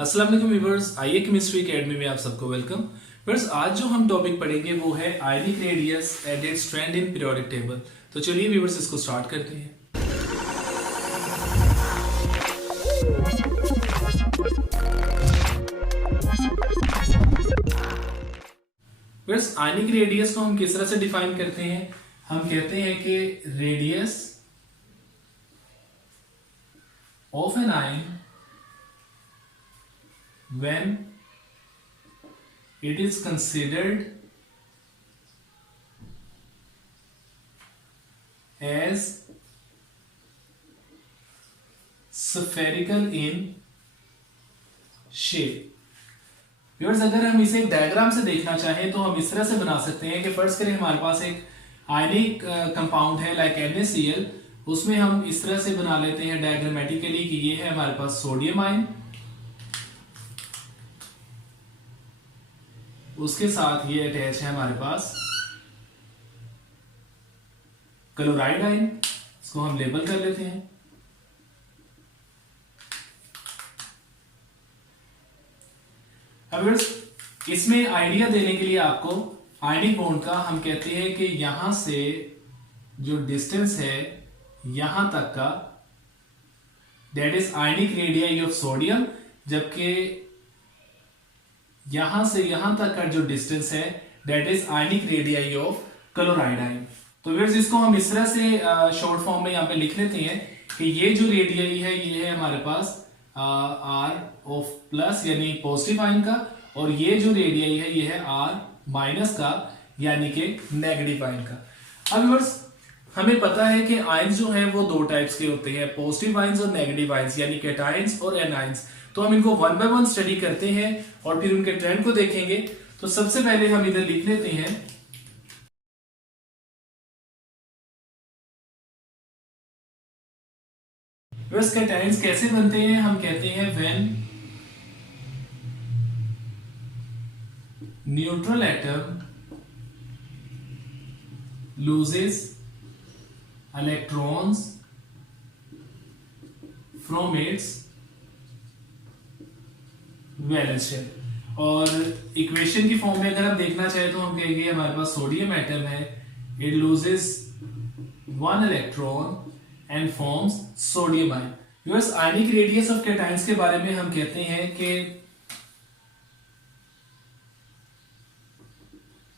अस्सलाम वालेकुम व्यूअर्स, आइए केमिस्ट्री एकेडमी में आप सबको वेलकम। व्यूअर्स, आज जो हम टॉपिक पढ़ेंगे वो है ionic radius and it's trend in periodic table. तो चलिए व्यूअर्स, इसको स्टार्ट करते हैं। व्यूअर्स, आयनिक रेडियस को हम किस तरह से डिफाइन करते हैं? हम कहते हैं कि radius of an ion when it is considered as spherical in shape। Viewers, अगर हम इसे डायग्राम से देखना चाहें तो हम इस तरह से बना सकते हैं कि फर्स्ट करें हमारे पास एक आयनिक कंपाउंड है लाइक NaCl। उसमें हम इस तरह से बना लेते हैं डायग्रामेटिकली कि ये है हमारे पास सोडियम आयन, उसके साथ ये अटैच है हमारे पास क्लोराइड आयन। इसको हम लेबल कर लेते हैं। अब इसमें आइडिया देने के लिए आपको आयनिक बॉन्ड का हम कहते हैं कि यहां से जो डिस्टेंस है यहां तक का that is ionic radius of sodium, जबकि यहां से यहां तक का जो डिस्टेंस है that is ionic radius of chloride ion. तो व्यूअर्स, इसको हम इस तरह से शॉर्ट फॉर्म में यहां पे लिख लेते हैं कि ये जो रेडियस है ये है हमारे पास आर ऑफ प्लस यानी पॉजिटिव आयन का, और ये जो रेडियस है ये है आर माइनस का यानी कि नेगेटिव आयन का। अब व्यूअर्स, हमें पता है कि आयंस जो हैं वो दो टाइप्स के होते हैं, पॉजिटिव आयंस और नेगेटिव आयंस यानी कैटायंस और एनायंस। तो हम इनको वन बाय वन स्टडी करते हैं और फिर उनके ट्रेंड को देखेंगे। तो सबसे पहले हम इधर लिख लेते हैं व्यूअर्स, कैटायंस कैसे बनते हैं? हम कहते हैं when neutral atom loses electrons from its valence shell. और इक्वेशन की फॉर्म में अगर हम देखना चाहें तो हम कहेंगे हमारे पास सोडियम एटम है, it loses one electron and forms sodium ion. Viewers, ionic radius of cations के बारे में हम कहते हैं कि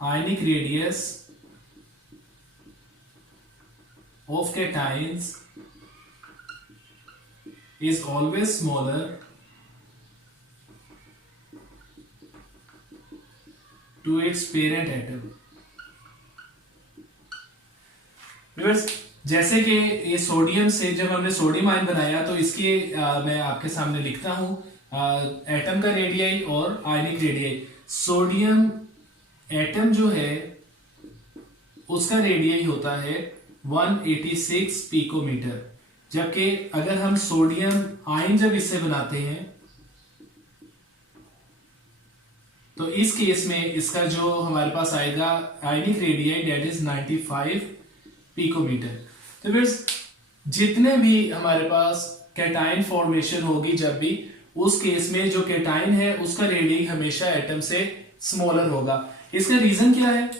ionic radius of cations is always smaller to its parent atom। Viewers, जैसे कि ये सोडियम से जब हमने सोडियम आयन बनाया तो इसके मैं आपके सामने लिखता हूं एटम का रेडियस और आयनिक रेडियस। सोडियम एटम जो है उसका रेडियस होता है 186 पिकोमीटर, जबकि अगर हम सोडियम आयन जब इससे बनाते हैं तो इस केस में इसका जो हमारे पास आएगा ionic radius that is 95 picometre. तो फिर जितने भी हमारे पास कैटायन फॉर्मेशन होगी जब भी, उस केस में जो कैटायन है उसका रेडियस हमेशा एटम से स्मॉलर होगा। इसका रीजन क्या है?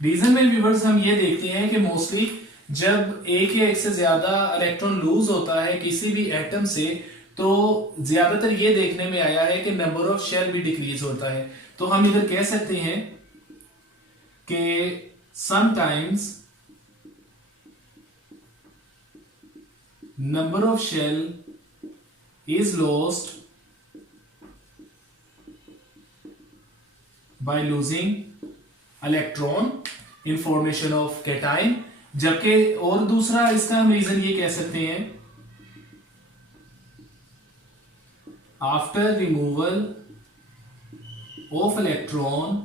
रीजन में व्यूअर्स हम ये देखते हैं कि मोस्टली जब एक या एक से ज्यादा इलेक्ट्रॉन लूज होता है किसी भी एटम से, तो ज्यादातर ये देखने में आया है कि नंबर ऑफ शेल भी डिक्रीज होता है। तो हम इधर कह सकते हैं कि sometimes number of shell is lost by losing electron in formation of cation. जबकि और दूसरा इसका हम रीजन ये कह सकते हैं after removal of electron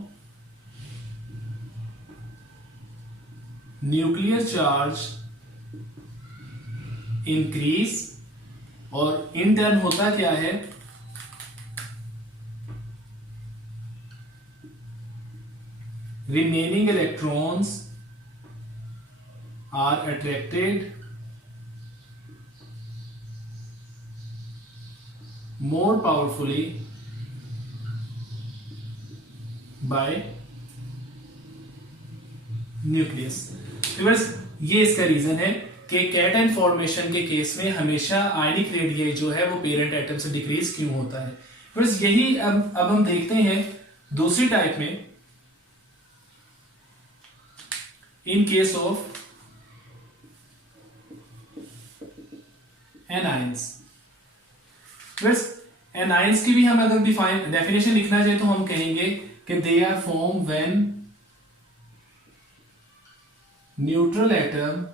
nuclear charge increase, और इन टर्न होता क्या है remaining electrons are attracted more powerfully by nucleus। Viewers ये इसका रीजन है कि कैटायन फॉर्मेशन के केस में हमेशा आयनिक रेडियाई जो है वो पेरेंट एटम से डिक्रीज क्यों होता है। व्यूअर्स यही अब हम देखते हैं दूसरी टाइप में, in case of anions. Anions की भी हम अगर डेफिनेशन लिखना चाहे तो हम कहेंगे कि they are form when neutral atom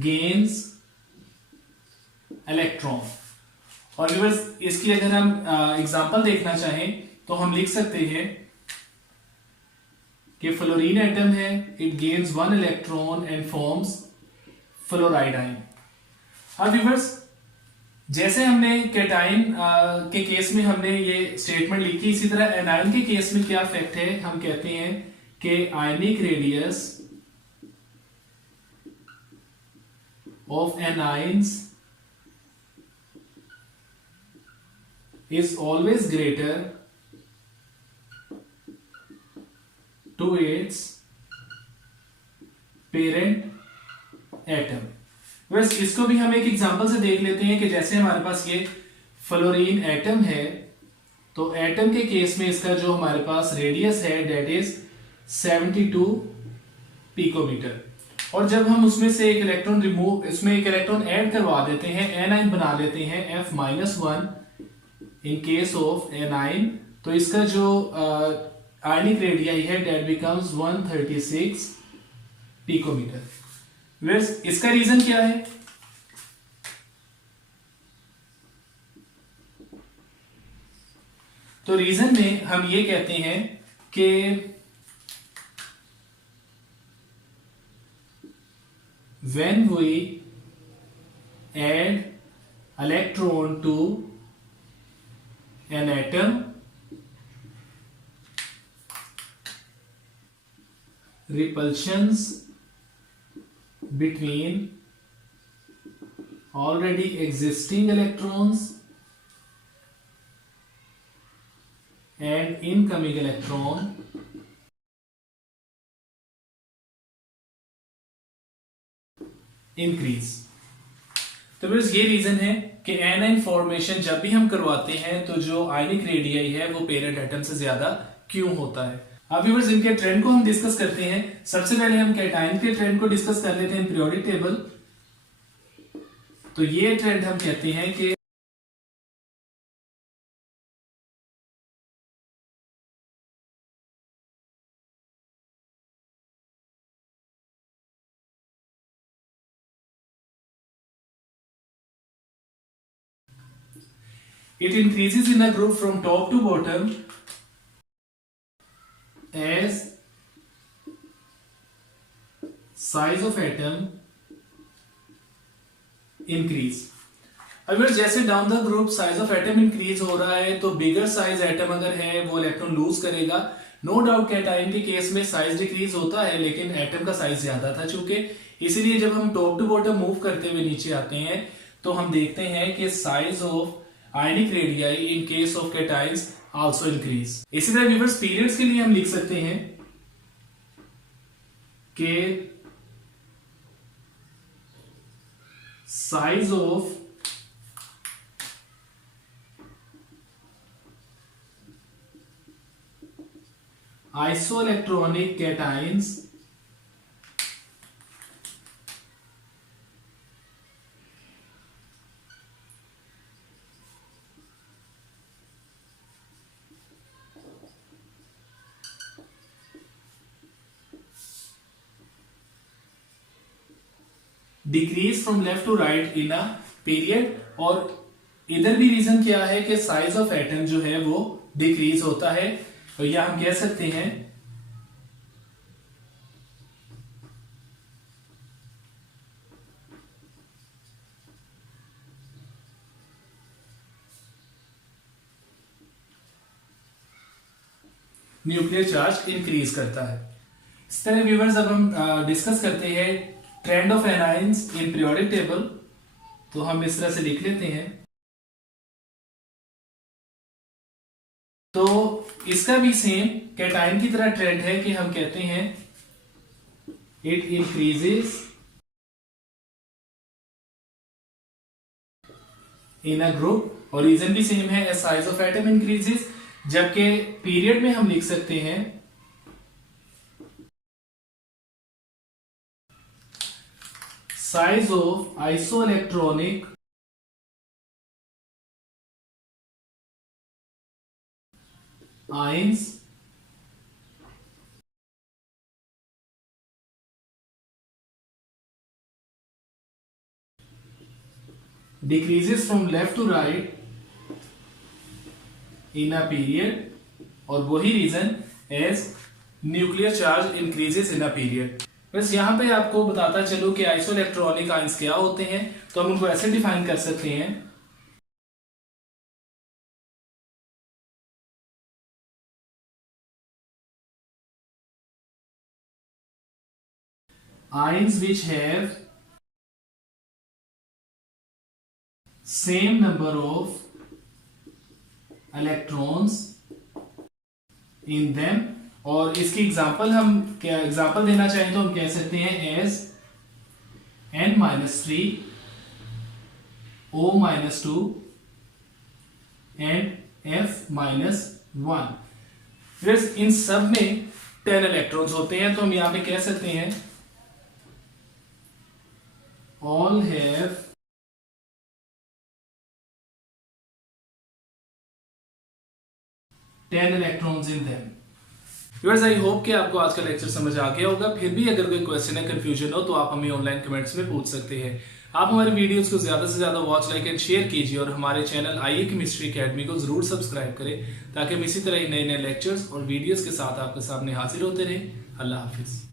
gains electron. और व्यूअर्स इसकी अगर हम एग्जांपल देखना चाहें तो हम लिख सकते हैं कि फ्लोरीन एटम है, it gains 1 electron and forms fluoride ion. अब व्यूअर्स जैसे हमने कैटाइन के केस में हमने ये स्टेटमेंट लिखी, इसी तरह एनाइन के केस में क्या फैक्ट है, हम कहते हैं कि ionic radius of anions is always greater to its parent atom। बस इसको भी हम एक एग्जांपल से देख लेते हैं कि जैसे हमारे पास ये फ्लोरीन एटम है, तो एटम के केस में इसका जो हमारे पास रेडियस है डेट इज 72 पिकोमीटर। और जब हम उसमें से एक इलेक्ट्रॉन इसमें एक इलेक्ट्रॉन ऐड करवा देते हैं, एनाइन बना लेते हैं F-1 in case of anion, तो इसका जो आयनिक रेडियाई है डेट बिकम्स 136 पिकोमीटर। इसका रीजन क्या है, तो रीजन में हम ये कहते हैं कि when we add electron to an atom, repulsions between already existing electrons and incoming electron increase। तो बस ये रीजन है कि एनाइन फॉर्मेशन जब भी हम करवाते हैं तो जो आयनिक रेडियाई है वो पेरेंट एटम से ज्यादा क्यों होता है। अब व्यूअर्स इनके ट्रेंड को हम डिस्कस करते हैं। सबसे पहले हम कैटायन के ट्रेंड को डिस्कस कर लेते हैं पीरियोडिक टेबल। तो ये ट्रेंड हम कहते हैं कि it increases in a group from top to bottom as size of atom increase। अगर जैसे down the group size of atom increase हो रहा है तो बिगर साइज एटम अगर है वो इलेक्ट्रॉन लूज करेगा। नो डाउट कैटायन के केस में साइज डिक्रीज होता है लेकिन एटम का साइज ज्यादा था चूंकि, इसीलिए जब हम टॉप टू बॉटम मूव करते हुए नीचे आते हैं तो हम देखते हैं कि size of ionic radii in case of cations also increase. इसी तरह व्यूअर्स पीरियड्स के लिए हम लिख सकते हैं कि size of isoelectronic cations decrease from left to right in a period. और इधर भी रीजन क्या है कि साइज ऑफ एटम जो है वो डिक्रीज होता है। तो यह हम कह सकते हैं न्यूक्लियर चार्ज इंक्रीज करता है। इस तरह व्यूअर्स अब हम डिस्कस करते हैं trend of anions in periodic table. तो हम इस तरह से लिख लेते हैं। तो इसका भी सेम कैटायन की तरह ट्रेंड है कि हम कहते हैं it increases in a group, और रीजन भी सेम है, as size of atom increases, जबकि पीरियड में हम लिख सकते हैं size of isoelectronic ions decreases from left to right in a period, और वही reason as nuclear charge increases in a period. बस यहां पे आपको बताता चलो कि आइसोइलेक्ट्रॉनिक आयंस क्या होते हैं, तो हम उनको ऐसे डिफाइन कर सकते हैं, ions which have same number of electrons in them, और इसकी एग्जांपल हम क्या एग्जांपल देना चाहें तो हम कह सकते हैं as n-3 O-2 and F-1। फिर इन सब में 10 इलेक्ट्रॉन्स होते हैं, तो हम यहां पे कह सकते हैं all have 10 electrons in them. Viewers, I hope कि आपको आज का लेक्चर समझ आ गया होगा। फिर भी अगर कोई क्वेश्चन है, कंफ्यूजन हो, तो आप हमें ऑनलाइन कमेंट्स में पूछ सकते हैं। आप हमारे वीडियोस को ज्यादा से ज्यादा वॉच, लाइक एंड शेयर कीजिए, और हमारे चैनल आईए केमिस्ट्री एकेडमी को जरूर सब्सक्राइब करें, ताकि हम इसी तरह नए नए लेक्चर्स और वीडियोस के साथ आपके सामने हाजिर होते रहें। अल्लाह हाफिज।